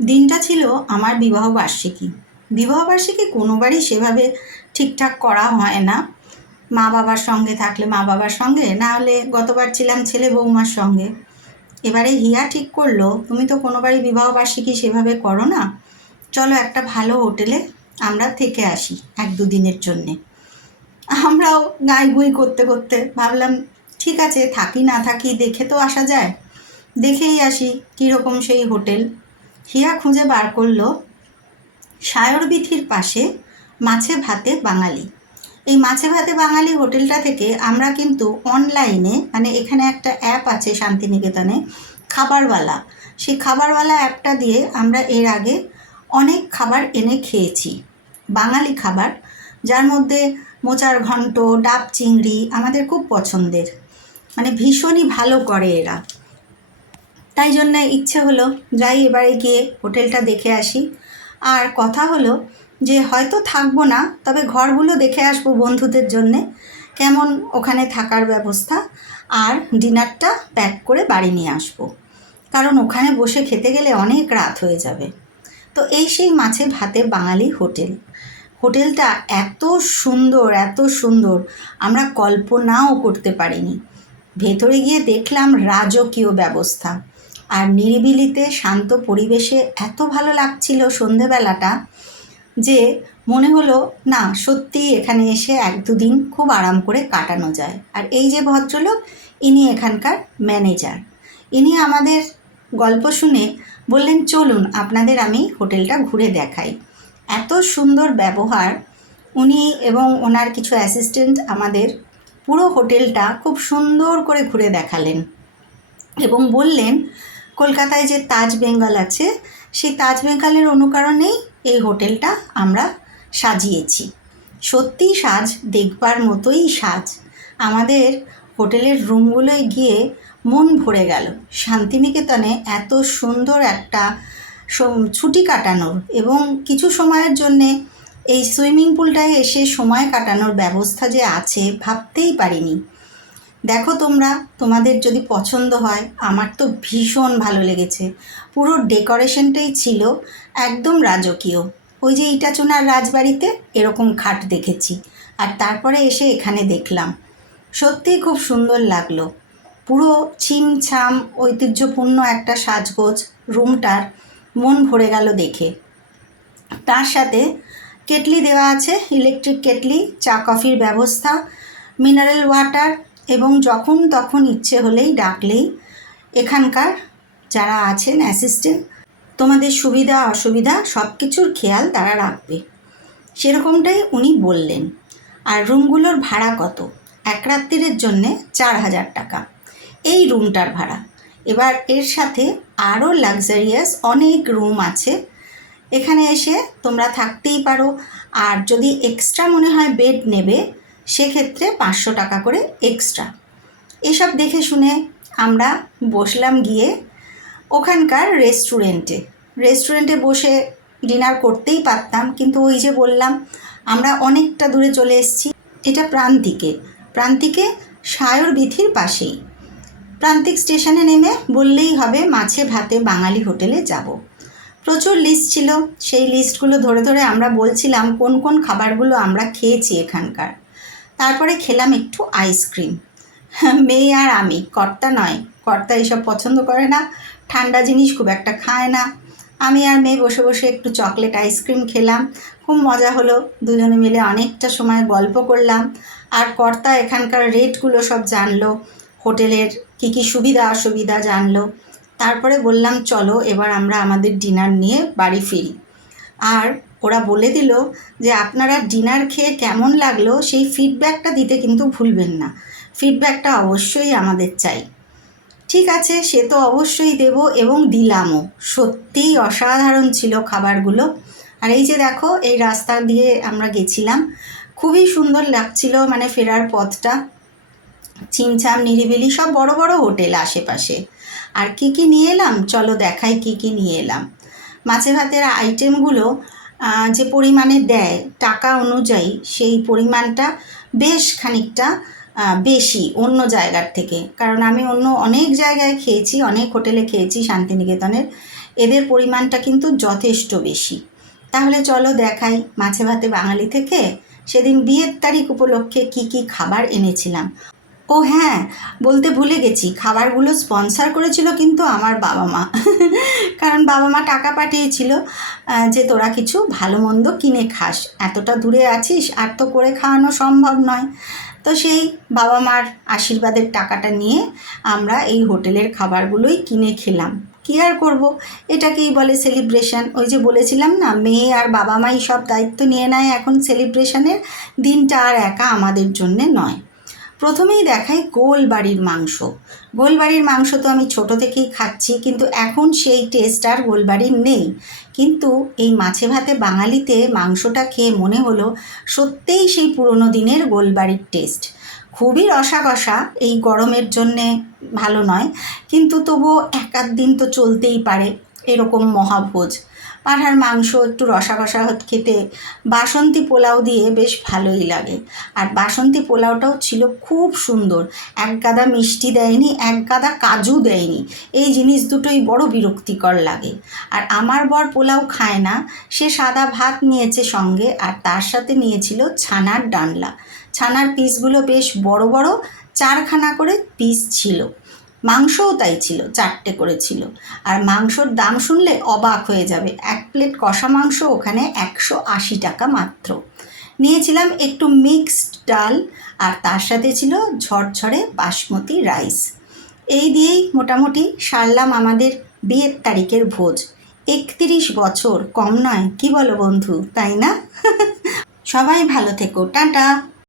দিনটা ছিল আমার বিবাহবার্ষিকী। বিবাহবার্ষিকী কোনোবারই সেভাবে ঠিকঠাক করা হয় না। মা বাবার সঙ্গে থাকলে মা বাবার সঙ্গে, না হলে গতবার ছিলাম ছেলে বৌমার সঙ্গে। এবারে হিয়া ঠিক করলো, তুমি তো কোনোবারই বিবাহবার্ষিকী সেভাবে করো না, চলো একটা ভালো হোটেলে আমরা থেকে আসি 1-2 দিনের জন্যে। আমরাও গাঁইগুঁই করতে করতে ভাবলাম ঠিক আছে, থাকি না থাকি দেখে তো আসা যায়, দেখেই আসি কীরকম সেই হোটেল। হিয়া খুঁজে বার করলো সায়রবীথির পাশে মাছে ভাতে বাঙালি। এই মাছে ভাতে বাঙালি হোটেলটা থেকে আমরা কিন্তু অনলাইনে, মানে এখানে একটা অ্যাপ আছে শান্তিনিকেতনে, খাবারওয়ালা, সেই খাবারওয়ালা অ্যাপটা দিয়ে আমরা এর আগে অনেক খাবার এনে খেয়েছি, বাঙালি খাবার, যার মধ্যে মোচার ঘন্ট, ডাব চিংড়ি আমাদের খুব পছন্দের, মানে ভীষণই ভালো করে এরা। তাই জন্য ইচ্ছে হলো যাই এবারে গিয়ে হোটেলটা দেখে আসি। আর কথা হলো যে হয়তো থাকবো না, তবে ঘরগুলো দেখে আসবো বন্ধুদের জন্যে, কেমন ওখানে থাকার ব্যবস্থা, আর ডিনারটা প্যাক করে বাড়ি নিয়ে আসবো, কারণ ওখানে বসে খেতে গেলে অনেক রাত হয়ে যাবে। তো এই সেই মাছে ভাতে বাঙালি হোটেল। হোটেলটা এত সুন্দর, এত সুন্দর, আমরা কল্পনাও করতে পারিনি। ভেতরে গিয়ে দেখলাম রাজকীয় ব্যবস্থা, আর নিরিবিলিতে শান্ত পরিবেশে এত ভালো লাগছিল সন্ধেবেলাটা, যে মনে হলো না সত্যিই এখানে এসে 1-2 দিন খুব আরাম করে কাটানো যায়। আর এই যে ভদ্রলোক, ইনি এখানকার ম্যানেজার, ইনি আমাদের গল্প শুনে বললেন চলুন আপনাদের আমি হোটেলটা ঘুরে দেখাই। এত সুন্দর ব্যবহার, উনি এবং ওনার কিছু অ্যাসিস্ট্যান্ট আমাদের পুরো হোটেলটা খুব সুন্দর করে ঘুরে দেখালেন এবং বললেন কলকাতায় যে তাজ বেঙ্গল আছে, সেই তাজ বেঙ্গলের অনুকরণেই এই হোটেলটা আমরা সাজিয়েছি। সত্যি সাজ দেখবার মতোই সাজ। আমাদের হোটেলের রুমগুলোয় গিয়ে মন ভরে গেল। শান্তিনিকেতনে এত সুন্দর একটা ছুটি কাটানোর এবং কিছু সময়ের জন্যে এই সুইমিং পুলটায় এসে সময় কাটানোর ব্যবস্থা যে আছে ভাবতেই পারিনি। দেখো তোমরা, তোমাদের যদি পছন্দ হয়, আমার তো ভীষণ ভালো লেগেছে। পুরো ডেকোরেশনটাই ছিল একদম রাজকীয়। ওই যে ইটাচোনার রাজবাড়িতে এরকম খাট দেখেছি, আর তারপরে এসে এখানে দেখলাম, সত্যিই খুব সুন্দর লাগলো। পুরো ছিমছাম ঐতিহ্যপূর্ণ একটা সাজগোজ রুমটার, মন ভরে গেল দেখে। তার সাথে কেটলি দেওয়া আছে, ইলেকট্রিক কেটলি, চা কফির ব্যবস্থা, মিনারেল ওয়াটার, এবং যখন তখন ইচ্ছে হলেই ডাকলেই এখানকার যারা আছেন অ্যাসিস্ট্যান্ট, তোমাদের সুবিধা অসুবিধা সব কিছুর খেয়াল তারা রাখবে, সেরকমটাই উনি বললেন। আর রুমগুলোর ভাড়া কত? এক রাত্রিরের জন্যে 4,000 টাকা এই রুমটার ভাড়া। এবার এর সাথে আরও লাক্সারিয়াস অনেক রুম আছে, এখানে এসে তোমরা থাকতেই পারো। আর যদি এক্সট্রা মনে হয় বেড নেবে, সেক্ষেত্রে 500 টাকা করে এক্সট্রা। এসব দেখে শুনে আমরা বসলাম গিয়ে ওখানকার রেস্টুরেন্টে বসে ডিনার করতেই পারতাম, কিন্তু ওই যে বললাম আমরা অনেকটা দূরে চলে এসেছি। এটা প্রান্তিকে সায়রবীথির পাশেই। প্রান্তিক স্টেশনে নেমে বললেই হবে মাছে ভাতে বাঙালি হোটেলে যাব। প্রচুর লিস্ট ছিল, সেই লিস্টগুলো ধরে ধরে আমরা বলছিলাম কোন কোন খাবারগুলো আমরা খেয়েছি এখানকার। তারপরে খেলাম একটু আইসক্রিম, মেয়ে আর আমি, কর্তা নয়, কর্তা এসব পছন্দ করে না, ঠান্ডা জিনিস খুব একটা খায় না। আমি আর মেয়ে বসে বসে একটু চকলেট আইসক্রিম খেলাম, খুব মজা হলো, দুজনে মিলে অনেকটা সময় গল্প করলাম। আর কর্তা এখানকার রেটগুলো সব জানলো, হোটেলের কী কী সুবিধা অসুবিধা জানলো। তারপরে বললাম চলো এবার আমরা আমাদের ডিনার নিয়ে বাড়ি ফিরি। আর ওরা বলে দিল যে আপনারা ডিনার খেয়ে কেমন লাগলো সেই ফিডব্যাকটা দিতে কিন্তু ভুলবেন না, ফিডব্যাকটা অবশ্যই আমাদের চাই। ঠিক আছে, সে তো অবশ্যই দেব, এবং দিলামও। সত্যিই অসাধারণ ছিল খাবারগুলো। আর এই যে দেখো, এই রাস্তা দিয়ে আমরা গেছিলাম, খুবই সুন্দর লাগছিল, মানে ফেরার পথটা ছিমছাম নিরিবিলি, সব বড় বড় হোটেল আশেপাশে। আর কি কি নিয়ে এলাম চলো দেখাই কি কি নিয়ে এলাম। মাছে ভাতের আইটেমগুলো যে পরিমাণে দেয় টাকা অনুযায়ী, সেই পরিমাণটা বেশ খানিকটা বেশি অন্য জায়গার থেকে, কারণ আমি অন্য অনেক জায়গায় খেয়েছি, অনেক হোটেলে খেয়েছি শান্তিনিকেতনের, এদের পরিমাণটা কিন্তু যথেষ্ট বেশি। তাহলে চলো দেখাই মাছে ভাতে বাঙালি থেকে সেদিন বিয়ের তারিখ উপলক্ষে কি কি খাবার এনেছিলাম। ও হ্যাঁ, বলতে ভুলে গেছি, খাবারগুলো স্পন্সর করেছিল কিন্তু আমার বাবা মা। কারণ বাবা মা টাকা পাঠিয়েছিল যে তোরা কিছু ভালো মন্দ কিনে খাস, এতটা দূরে আছিস আর তো করে খাওয়ানো সম্ভব নয়। তো সেই বাবা মার আশীর্বাদের টাকাটা নিয়ে আমরা এই হোটেলের খাবারগুলোই কিনে খেলাম। কী আর করবো, এটাকেই বলে সেলিব্রেশন। ওই যে বলেছিলাম না, মেয়ে আর বাবা মাই সব দায়িত্ব নিয়ে নেয় এখন সেলিব্রেশনের। দিনটা আর একা আমাদের জন্যে নয়। প্রথমেই দেখাই গোলবাড়ির মাংস। গোলবাড়ির মাংস তো আমি ছোট থেকেই খাচ্ছি, কিন্তু এখন সেই টেস্ট আর গোলবাড়ির নেই। কিন্তু এই মাছে ভাতে বাঙালিতে মাংসটা খেয়ে মনে হলো সত্যিই সেই পুরনো দিনের গোলবাড়ির টেস্ট। খুবই রসা কষা, এই গরমের জন্যে ভালো নয়, কিন্তু তবুও এক আধ দিন তো চলতেই পারে এরকম মহাভোজ। পাঁঠার মাংস একটু রসা কষা খেতে বাসন্তী পোলাও দিয়ে বেশ ভালোই লাগে। আর বাসন্তী পোলাওটাও ছিল খুব সুন্দর, এক গাদা মিষ্টি দেয়নি, এক গাদা কাজু দেয়নি। এই জিনিস দুটোই বড় বিরক্তিকর লাগে। আর আমার বর পোলাও খায় না, সে সাদা ভাত নিয়েছে সঙ্গে, আর তার সাথে নিয়েছিল ছানার ডানলা। ছানার পিসগুলো বেশ বড় বড়, 4খানা করে পিস ছিল। মাংসও তাই ছিল, 4টে করে ছিল। আর মাংসর দাম শুনলে অবাক হয়ে যাবে, 1 প্লেট কষা মাংস ওখানে 180 টাকা মাত্র। নিয়েছিলাম একটু মিক্সড ডাল, আর তার সাথে ছিল ঝরঝরে বাসমতি রাইস। এই দিয়েই মোটামুটি সারলাম আমাদের বিয়ের তারিখের ভোজ। 31 বছর কম নয়, কি বলো বন্ধু, তাই না? সবাই ভালো থেকো, টাটা।